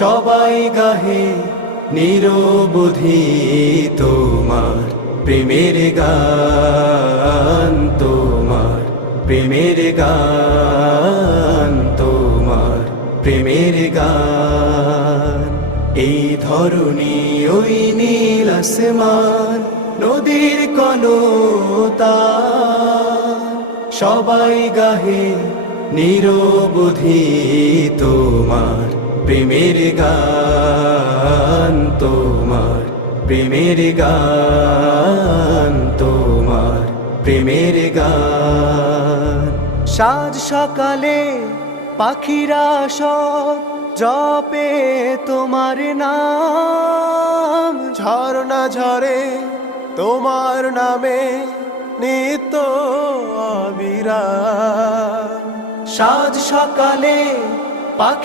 সবাই গাহে নিরবধি তোমার প্রেমের গান, তোমার প্রেমের গান, তোমার প্রেমের গান। এই ধরণী ওই নীল আসমান, নদীর কলতান, সবাই গাহে নিরবধি তোমার প্রেমের গান, তোমার প্রেমের গান, তোমার প্রেমের গান। সাজ সকালে পাখিরা সব জপে তোমার নাম, ঝর্ণা ঝরে তোমার নামে নিত্য অবিরাম। সাজ সকালে পাখি